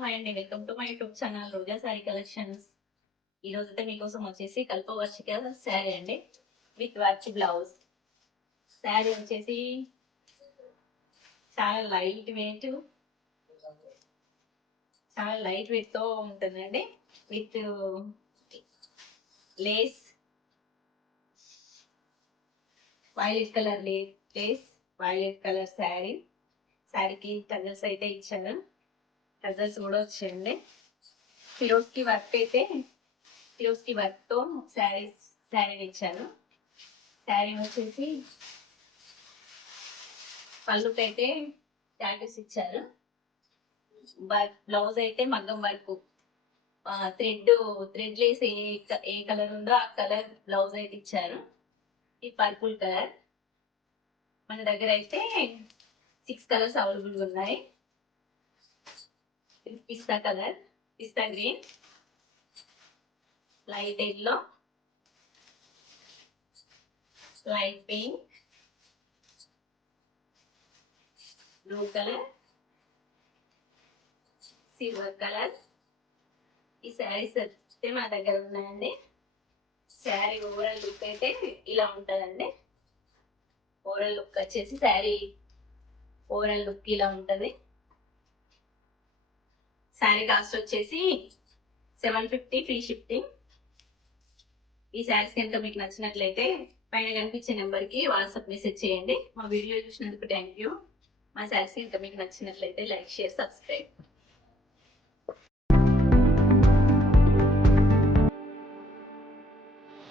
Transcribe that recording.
Hi అండి, welcome to my YouTube channel Roja sari collections. ఈ రోజైతే మీకోసం వచ్చేసి కల్పవర్షిక శారీ అండి విత్ వర్క్ బ్లౌజ్. శారీ వచ్చేసి చాలా లైట్ వెయిట్ తో ఉంటుందండి. With lace, violet colour Lay's, violet colour sari. శారీకి టజల్స్ అయితే ఇచ్చారు, టజల్స్ కూడా వచ్చాయండి. ఫిరోజ్కి వర్క్ తో శారీ ఇచ్చారు. శారీ వచ్చేసి పళ్ళుకైతే టాటూస్ ఇచ్చారు. బ్లౌజ్ అయితే మగ్గం వర్క్, థ్రెడ్ లేస్ ఏ కలర్ ఉందో ఆ కలర్ బ్లౌజ్ అయితే ఇచ్చారు. ఈ పర్పుల్ కలర్. మన దగ్గర అయితే 6 కలర్స్ అవైలబుల్ ఉన్నాయి. Pista colour, pista green, light yellow, light pink, blue colour, silver colour. ఈ శారీస్ అయితే మా దగ్గర ఉన్నాయండి. శారీ ఓవరాల్ లుక్ అయితే ఇలా ఉంటుందండి. ఓవరాల్ లుక్ వచ్చేసి శారీ ఓవరాల్ లుక్ ఇలా ఉంటుంది. శారీ కాస్ట్ వచ్చేసి 750 ఫ్రీ షిప్పింగ్. ఈ శారీస్ కనుక మీకు నచ్చినట్లయితే పైన కనిపించే నెంబర్కి వాట్సాప్ మెసేజ్ చేయండి. మా వీడియో చూసినందుకు థ్యాంక్ యూ. మా శారీస్ కనుక మీకు నచ్చినట్లయితే లైక్, షేర్, సబ్స్క్రైబ్.